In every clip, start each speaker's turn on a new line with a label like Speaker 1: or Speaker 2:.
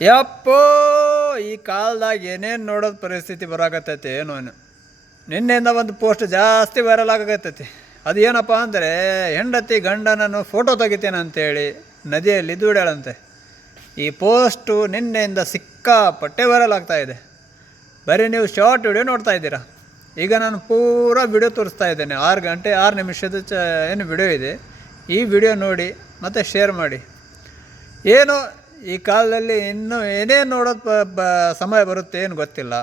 Speaker 1: ಯಪ್ಪೋ, ಈ ಕಾಲದಾಗ ಏನೇನು ನೋಡೋದು ಪರಿಸ್ಥಿತಿ ಬರಾಕತ್ತೈತಿ ಏನೋ. ನಿನ್ನೆಯಿಂದ ಒಂದು ಪೋಸ್ಟ್ ಜಾಸ್ತಿ ವೈರಲ್ ಆಗಕತ್ತೈತಿ. ಅದು ಏನಪ್ಪ ಅಂದರೆ, ಹೆಂಡತಿ ಗಂಡನನ್ನು ಫೋಟೋ ತೆಗಿತೇನೆ ಅಂತೇಳಿ ನದಿಯಲ್ಲಿ ದೂಡ್ಯಾಳಂತೆ ಈ ಪೋಸ್ಟು ನಿನ್ನೆಯಿಂದ ಸಿಕ್ಕಾಪಟ್ಟೆ ವೈರಲ್ ಆಗ್ತಾಯಿದೆ ಬರೀ ನೀವು ಶಾರ್ಟ್ ವಿಡಿಯೋ ನೋಡ್ತಾ ಇದ್ದೀರಾ? ಈಗ ನಾನು ಪೂರಾ ವಿಡಿಯೋ ತೋರಿಸ್ತಾ ಇದ್ದೇನೆ. ಆರು ಗಂಟೆ, ಆರು ನಿಮಿಷದ ಚ, ಏನು ವಿಡಿಯೋ ಇದೆ. ಈ ವಿಡಿಯೋ ನೋಡಿ ಮತ್ತು ಶೇರ್ ಮಾಡಿ. ಏನು ಈ ಕಾಲದಲ್ಲಿ ಇನ್ನೂ ಏನೇನು ನೋಡೋದು ಬ ಬ ಸಮಯ ಬರುತ್ತೆ ಏನು ಗೊತ್ತಿಲ್ಲ.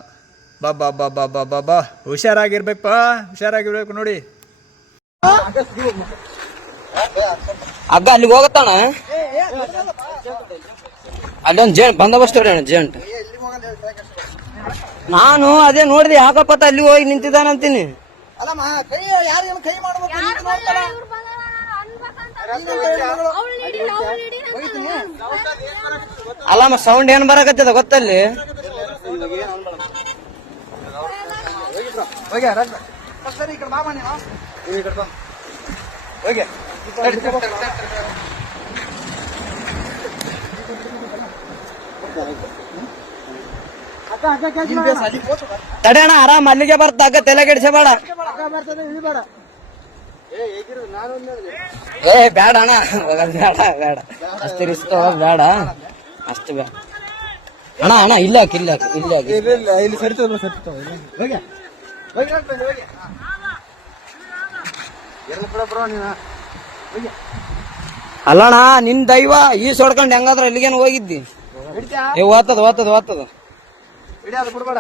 Speaker 1: ಬಾ ಬಾ ಬಾ ಬಾ ಬಾ ಬಾ ಬಾ. ಹುಷಾರಾಗಿರ್ಬೇಕಪ್ಪ ಹುಷಾರಾಗಿರ್ಬೇಕು ನೋಡಿ.
Speaker 2: ಅಗ್ಗ ಅಲ್ಲಿಗೆ ಹೋಗತ್ತಾಣ ಅಲ್ಲೊಂದು ಜೇಂಟ್ ಬಂದೋಬಸ್ತ್ ಅಣ್ಣ ಜೇಂಟ್. ನಾನು ಅದೇ ನೋಡಿದೆ ಯಾಕಪ್ಪ ಅಲ್ಲಿ ಹೋಗಿ ನಿಂತಿದ್ದಾನಂತೀನಿ.
Speaker 3: ಅಲ್ಲಮ್ಮ
Speaker 2: ಸೌಂಡ್ ಏನ್ ಬರಕತ್ತದ ಗೊತ್ತಲ್ಲಿ. ತಡೆಯಣ ಆರಾಮ್ ಅಲ್ಲಿಗೆ ಬರ್ತಾ ಅಗ್ಗ ತಲೆ ಕೆಡಿಸಬೇಡ
Speaker 3: ಅಕ್ಕ ಬರ್ತದೆ, ಇಳಿಬೇಡ.
Speaker 2: ಏ ಬೇಡ ಅಣ್ಣ ಹೋಗೋದ್ ಬೇಡ ಬೇಡ ಅಷ್ಟು ರಿಸ್ಕ್ ಹೋಗೋದ್ ಬೇಡ ಅಷ್ಟು ಬೇಡ ಅಣ್ಣ ಅಣ್ಣ ಇಲ್ಲ ಹಾಕಿ ಇಲ್ಲ ಹಾಕಿ ಇಲ್ಲ ಹಾಕಿ
Speaker 3: ಇಲ್ಲ, ಇಲ್ಲ, ಇಲ್ಲಿ ಸರಿ ತಗೋ, ಸರಿ ತಗೋ, ಇಲ್ಲಿ. ಹೋಗಿ. ಹೋಗಿ, ಹೋಗಿ, ಬನ್ನಿ, ಹೋಗಿ. ಇರ್ಲಿ ಬಿಡು bro ನೀನು. ಹೋಗಿ.
Speaker 2: ಅಲ್ಲಣ್ಣ ನಿನ್ ದೈವ ಈ ಸೊಡ್ಕೊಂಡ್ ಹೆಂಗಾದ್ರ ಇಲ್ಲಿಗೇನು ಹೋಗಿದ್ದಿ? ಏ ಓದ್ತದ ಓದ್ತದ ಓದ್ತದ
Speaker 3: ಹಿಡಿ, ಅದು ಬಿಡ್ಬೇಡ.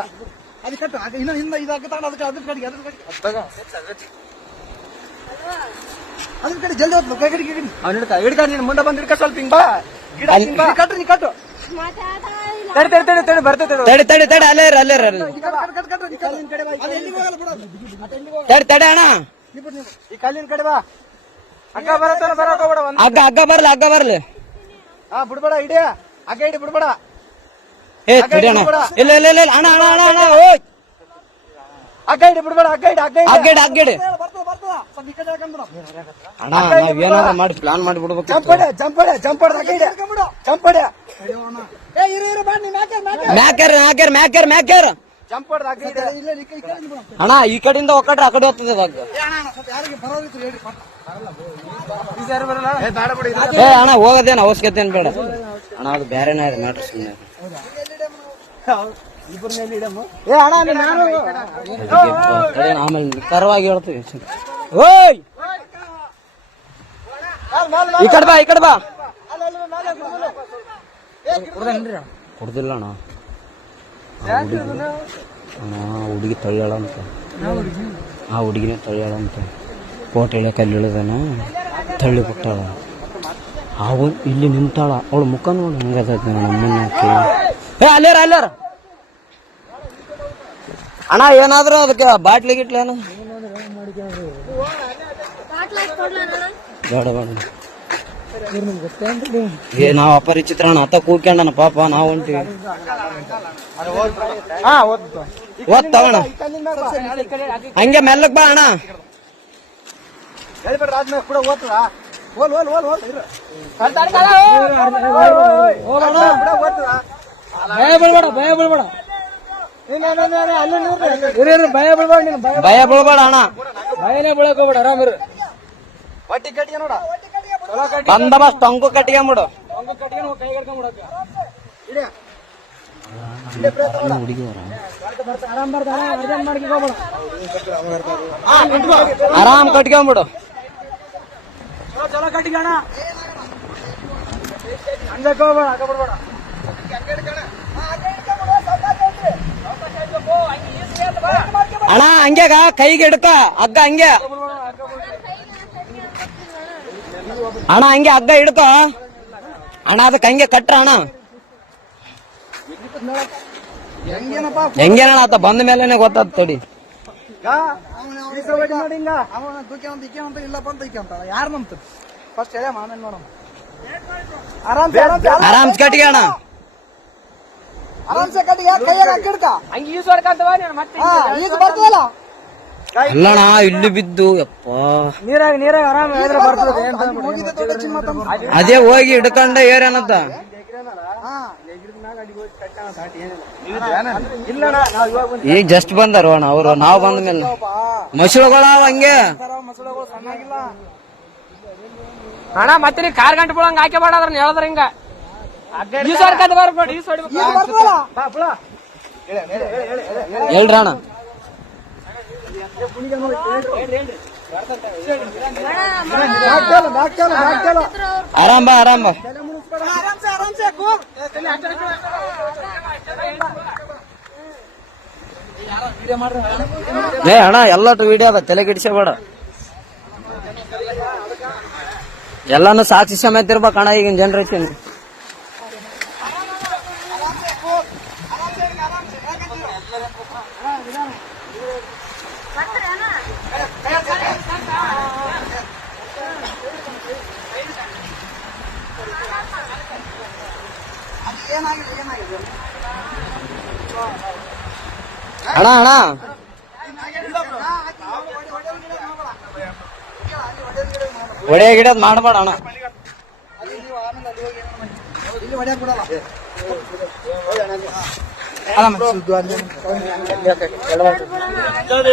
Speaker 3: ಅದು ಕಟ್ಟು ಅದು ಇನ್ನೂ ಹಿಂದೆ ಅದಕ್ಕೆ ಅದ್ರ ಕಡೆಗೆ ಅದ್ರ ಕಡೆಗೆ. ಅದ್ರ ಕಡೆ ಜಲ್ದಿ ಹೋಗ್ತು ಕೈ ಕಡೆಗೆ ಕೈ ಅವ್ನು ಹಿಡ್ಕ ಹಿಡ್ಕ ನೀನು ಮುಂದೆ ಬಂದು ಹಿಡ್ಕ ಸ್ವಲ್ಪ ಹಿಂಗ್ ಬಾ ಗಿಡ ಹಿಂಗ್ ಬಾ. ನೀ ಕಟ್ಟು ನೀ ಕಟ್ಟು ತಡಿ ತಡಿ ತಡಿ ತಡಿ ಬರ್ತೈತೆ.
Speaker 2: ತಡಿ ತಡಿ ತಡಿ ಅಲ್ಲೇ ಇರ ಅಲ್ಲೇ ಇರ
Speaker 3: ತಡೆ ಕಡೆ
Speaker 2: ತಡಿ ತಡಿ ಅಣ್ಣ
Speaker 3: ನೀ ಬಿಡು, ನೀ ಈ ಕಲ್ಲಿನ ಕಡೆ ಬಾ ಅಕ್ಕ ಬರತ್ತಾರ ಬರಕ ಹೋಗ್ಬೇಡ ಒಂದ್
Speaker 2: ಹಗ್ಗ ಹಗ್ಗ ಬರ್ಲಿ ಹಗ್ಗ ಬರ್ಲಿ
Speaker 3: ಹಾ ಬಿಡ್ಬೇಡ ಇಡಿ ಅಕ್ಕ ಇಡಿ ಬಿಡ್ಬೇಡ
Speaker 2: ಏ ತಡಿ ಅಣ್ಣ ಇಲ್ಲ ಇಲ್ಲ ಇಲ್ಲ. ಅಣ್ಣ ಅಣ್ಣ ಅಣ್ಣ ಅಣ್ಣ ಓಯ್
Speaker 3: ಅಕ್ಕ ಇಡಿ ಬಿಡ್ಬೇಡ ಅಕ್ಕ ಇಡಿ ಅಕ್ಕ ಇಡಿ
Speaker 2: ಹಗ್ಗಡಿ ಹಗ್ಗಡಿ
Speaker 3: ಬರ್ತದ ಬರ್ತದ
Speaker 2: ಅಣ್ಣ ನಾವ್ ಏನಾರ ಮಾಡಿ ಪ್ಲಾನ್ ಮಾಡಿ ಬಿಡ್ಬೇಕು
Speaker 3: ಚಂಪಡೆ ಚಂಪಡೆ ಚಂಪಡೆ ಚಂಪಡೆ ಏ ಇರು ಇರು ಬಾ ನೀ ಮ್ಯಾಕೆ ಮ್ಯಾಕೆ
Speaker 2: ಮ್ಯಾಕ್ಯಾರ ಮ್ಯಾಕ್ಯಾರ ಮ್ಯಾಕ್ಯಾರ ಮ್ಯಾಕ್ಯಾರ
Speaker 3: ಚಂಪಡೆ ಅಕ್ಕ ಇಡಿ. ಇಲ್ಲ ಈ ಕಡೆ ಈ ಕಡೆ ಬಿಡು
Speaker 2: ಅಣ್ಣ ಈ ಕಡೆಯಿಂದ ಒಕ್ಕಟ್ರೆ ಆ ಕಡೆ ಹೋಗ್ತದೆ
Speaker 3: ಏ ಅಣ್ಣ ಹೋಗದೇನ ಸ್ವಲ್ಪ ಯಾರಿಗೆ ಬರೋದಿತ್ತು ಹೇಳಿ ಪಟ್ಟ. ಈ ಸಾರಿ ಬರಲ್ಲ? ಏ ಬೇಡ ಬಿಡಿ ಇದು.
Speaker 2: ಏ ಅಣ್ಣ ಹೋಗೋದೇನು ಅವಶ್ಯಕತೆ ಏನು ಬೇಡ. ಅಣ್ಣ ಅದು ಬೇರೆನೇ ಇದೆ ಮ್ಯಾಟ್ರ್ ಸುಮ್ಮನೆ ಆಮೇಲೆ ಕರವಾಗಿ ಹೇಳ್ತೀವಿ. ಓಯ್! ಈ ಕಡೆ ಬಾ ಈ ಕಡೆ ಬಾ. ಕುಡ್ದಿಲ್ಲ ಅಣ್ಣ. ಆ ಹುಡುಗಿ ತಳ್ಯಾಳ ಅಂತ. ಆ ಹುಡುಗಿನೇ ತಳ್ಯಾಳ ಅಂತ. ಕೋಟೆ ಇಳಿಯಕ್ಕೆ ಅಲ್ಲಿ ಇಳಿದಾನ. ತಳ್ಳಿ ಬಿಟ್ಟಾಳ ಅವ ಇಲ್ಲಿ ನಿಂತಾಳ. ಅವಳ ಮುಖ ನೋಡಿ ಹಂಗದ ನಮ್ಮನ್ನ ಏ ಅಲ್ಲೇರ ಅಲ್ಲೇರ. ಅಣ್ಣ ಏನಾದ್ರೂ ಅದಕ್ಕೆ ಬಾಟ್ಲಿ ಗಿಟ್ಲೇನು ಬೇಡ ಬೇಡ. ಏ ನಾವ್ ಅಪರಿಚಿತ್ರ ಅಣ್ಣ ಅತ್ತ ಕೂತ್ಕೊಂಡನ ಪಾಪ ನಾವ್ ಹೊಂಟಿವಿ.
Speaker 3: ಹಾ ಓದ್ತು
Speaker 2: ಓದ್ತಾವಣ ಹಂಗೆ ಮೆಲ್ಲಕ್ ಬಾ ಅಣ್ಣ.
Speaker 3: ಕೂಡ ಓದ್ತದ ಓಲ್ ಓಲ್ ಓಲ್ ಓಲ್. ಇರು.
Speaker 2: ಭಯ ಬಿಡ್ಬೇಡ ಭಯ ಬಿಡ್ಬೇಡ ಭಯ ಬೀಳ್ಬೇಡ ಅಣ್ಣ.
Speaker 3: ಭಯನೇ ಬೀಳಕ್ ಹೋಗ್ಬೇಡ ಆರಾಮ್ ಇರು ಹೊಟ್ಟಿ ಕಟ್ಟಿಗೆ ನೋಡ ಚಲೋ ಕಟ್ಟಿ
Speaker 2: ಬಂದೋಬಸ್ತ್ ಟೊಂಕು ಕಟ್ಕೊಂಬಿಡು
Speaker 3: ಹಂಗ ಕಟ್ಟಿಗೆ ಕೈ ಹಿಡ್ಕೊಂಡ್ಬಿಡಕ ಇಡಿ
Speaker 2: ಹುಡುಗಿವರ
Speaker 3: ಆರಾಮ್ ಬರ್ತಾರ ಅರ್ಜೆಂಟ್ ಮಾಡ್ಕಿ ಹೋಗ್ಬೇಡ
Speaker 2: ಆರಾಮ್ ಕಟ್ಕೊಂಬಿಡು
Speaker 3: ಚಲೋ ಚಲೋ ಕಟ್ಟಿಗೆ ಅಣ್ಣ ಹಂಗಕ್ಕೆ ಹೋಗ್ಬೇಡ ಹಂಗ ಬಿಡ್ಬೇಡ
Speaker 2: ಅಣ್ಣ ಹಂಗ್ಯಾಗ? ಕೈಗೆ ಹಿಡ್ಕ ಹಗ್ಗ ಹಂಗೆ. ಅಣ್ಣ ಹಂಗೆ ಹಗ್ಗ ಹಿಡ್ಕೊ. ಅಣ್ಣ ಅದಕ್ಕೆ ಹಂಗೆ ಕಟ್ರ ಅಣ್ಣ.
Speaker 3: ಹೆಂಗೇನಪ್ಪ
Speaker 2: ಹೆಂಗೇನಣ್ಣ ಆತ? ಬಂದ ಮೇಲೆ ಗೊತ್ತಾದ ತಡಿ.
Speaker 3: ಆರಾಮ್
Speaker 2: ಕಟ್ಟಿಗೆ ಅಣ್ಣ.
Speaker 3: ಆರಾಮ್ಸೆ ಕಟ್ಟಿಗೆ ಕೈಯಾಗ ಹಾಕಿಡ್ಕ? ಹಂಗ ಈಸ್ ಹೊಡ್ಕಂತವ ನೀನು ಮತ್ತೆ ಈಜು ಬರ್ತದಲ್ಲ
Speaker 2: ಅಲ್ಲಣ್ಣ ಇಲ್ಲಿ ಬಿದ್ದು ಯಪ್ಪ.
Speaker 3: ನೀರಾಗ ನೀರಾಗ ಆರಾಮ್ ಬರ್ತದೆ
Speaker 2: ಅದೇ. ಹೋಗಿ ಹಿಡ್ಕೊಂಡ
Speaker 3: ಏರೇನಂತ
Speaker 2: ಈಗ ಜಸ್ಟ್ ಬಂದಾರ ಅಣ್ಣ ಅವರು ನಾವು ಬಂದ ಮೇಲೆ. ಮಸಳುಗಳ ಹಂಗೆ.
Speaker 4: ಅಣ್ಣ ಮತ್ತೆ ನೀ ಕಾರ್ ಗಂಟೆ ಬಿಡಂಗ ಹಾಕಿ ಬೇಡ ಅದ್ರ ಹೇಳಿದ್ರ ಹಿಂಗ. ಈ ಕದ್ ಬರ್ಬೇಡಿ ಈ ಸೈಡ್
Speaker 3: ಹೇಳ್ರಣ
Speaker 2: ಆರಾಮ ಆರಾಮ್ ಏ ಅಣ್ಣ ಎಲ್ಲಟು ವಿಡಿಯೋ ಅದ ತಲೆ ಕೆಡಿಸಬೇಡ ಎಲ್ಲಾನು ಸಾಕ್ಷಿ ಸಮೇತ ಇರ್ಬೇಕು ಅಣ್ಣ ಈಗಿನ ಜನರೇಷನ್ ಅಣ್ಣ ಅಣ್ಣ ಒಡೆ ಗಿಡದ್ ಮಾಡಬೇಡ ಅಣ್ಣ
Speaker 3: ಇಲ್ಲಿ ಹೊಡ್ಯಾಕ್ ಬಿಡಲ್ಲ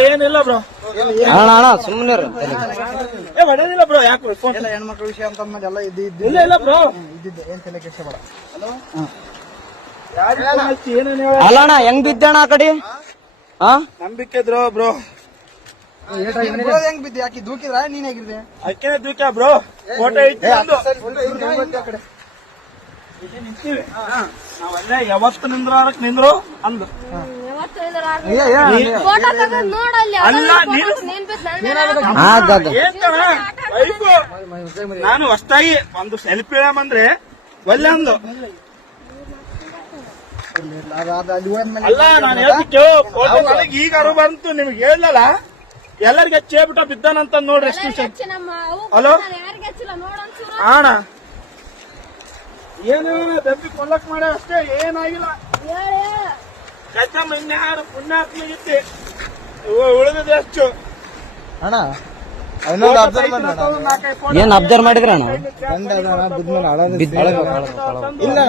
Speaker 4: ಏನಿಲ್ಲ ಬ್ರೋ.
Speaker 2: ಅಣ್ಣ ಅಣ್ಣ ಸುಮ್ಮನೆ
Speaker 4: ಏ ಹೊಡೆದಿಲ್ಲ ಬ್ರೋ ಯಾಕೆ ಫೋನ್
Speaker 3: ಎಲ್ಲ ಹೆಣ್ಮಕ್ಳ ವಿಷಯ ಅಂತ ಅಂದ್ಮೇಲೆ ಎಲ್ಲ ಇದ್ದು ಇದ್ದು.
Speaker 4: ಇಲ್ಲ ಇಲ್ಲ ಬ್ರೋ.
Speaker 3: ಇದ್ದಿದ್ದೆ. ಏನ್ ತಲೆ ಕೆಡಿಸ್ಬೇಡ
Speaker 4: ಬೇಡ.
Speaker 2: ಅಲ್ಲ ಅಣ್ಣ ಹೆಂಗ್ ಬಿದ್ದಣ್ಣ ಆ ಕಡೆ? ಹಾ
Speaker 4: ನಂಬಿಕೆ ಬ್ರೋ?
Speaker 3: ಬಿಡೋದ್ ಹೆಂಗ್ ಬಿದ್ದೆ? ಯಾಕೆ ದೂಕಿದ್ರ? ನೀನ್ ಹೇಗಿದ್ದೆ?
Speaker 4: ಅಕ್ಕೇನೆ ದ್ವಿಕ ಬ್ರೋ? ಫೋಟೋ ನಂದು. ನಿಂತೀವಿ. ನಾವಲ್ಲೇ ಯಾವತ್ತು ನಿಂದ್ರಾರಕ್ ನಿಂದ್ರು? ಅಂದು.
Speaker 5: ಫೋಟೋ ತೆಗೆದು ನೋಡಲ್ಲಿ
Speaker 4: ಅಲ್ಲ, ನೀನು- ಹೊಸ್ತಾಗಿ ಒಂದು ಸೆಲ್ಫಿ ಅಂದ್ರೆ ಒಳ್ಳೆ ಅಂದು.
Speaker 3: ಅಲ್ಲ
Speaker 4: ನಾನು ನನಗೆ ಈಗ ಅರು ಬಂತು ನಿಮ್ಗೆ ಹೇಳಲ್ಲ ಎಲ್ಲರಿಗೆ ಹಚ್ಚೇಬಿಟ್ಟ ಬಿದ್ದಾನಂತ ನೋಡ್ರಿ ಎಷ್ಟು
Speaker 5: ಹಚ್ಚಿ
Speaker 4: ಹಲೋ? ಅಣ್ಣ ಏನು ದಬ್ಬಿ ಕೊಲ್ಲಕ್ ಮಾಡ ಅಷ್ಟೇ ಏನಾಗಿಲ್ಲ. ಕಚ್ಚಮ್ಮ ಇನ್ಯಾರು ಪುಣ್ಯಾತ್ಮಿಗಿತ್ತಿ ಉಳಿದಿದೆ ಹೆಚ್ಚು
Speaker 3: ಅಣ್ಣ ಇನ್ನೊಂದು ಅಬ್ಸರ್ವ್
Speaker 4: ನಾಲ್ಕೈದು ಫೋಟೋ
Speaker 2: ಏನ್ ಅಬ್ಸರ್ವ್ ಮಾಡಿದ್ರ ಅಣ್ಣ
Speaker 3: ಇಲ್ಲ.